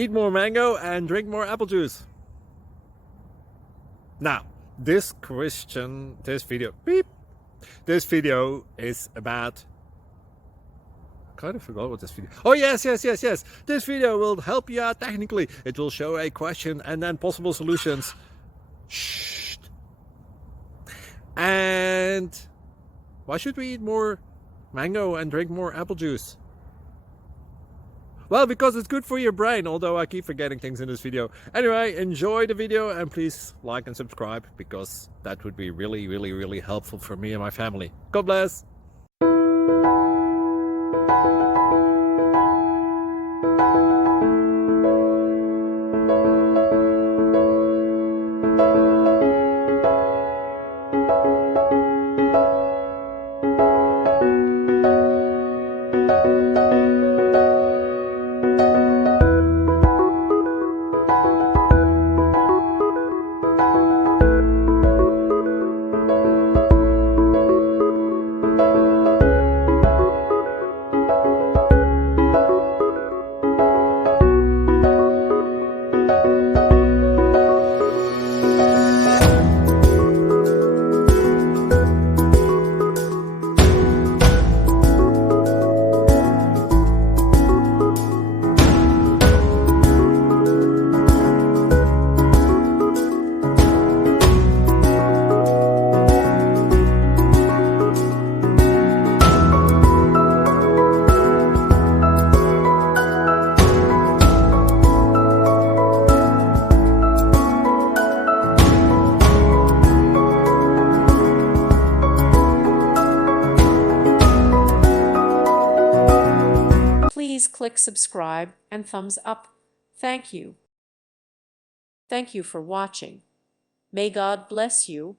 eat more mango and drink more apple juice. Now, this video is about, kind of forgot what this video. Oh yes. This video will help you out technically. It will show a question and then possible solutions. Shh. And why should we eat more mango and drink more apple juice? Well, because it's good for your brain, although I keep forgetting things in this video. Anyway, enjoy the video and please like and subscribe, because that would be really helpful for me and my family. God bless! Please click subscribe and thumbs up. Thank you. Thank you for watching. May God bless you.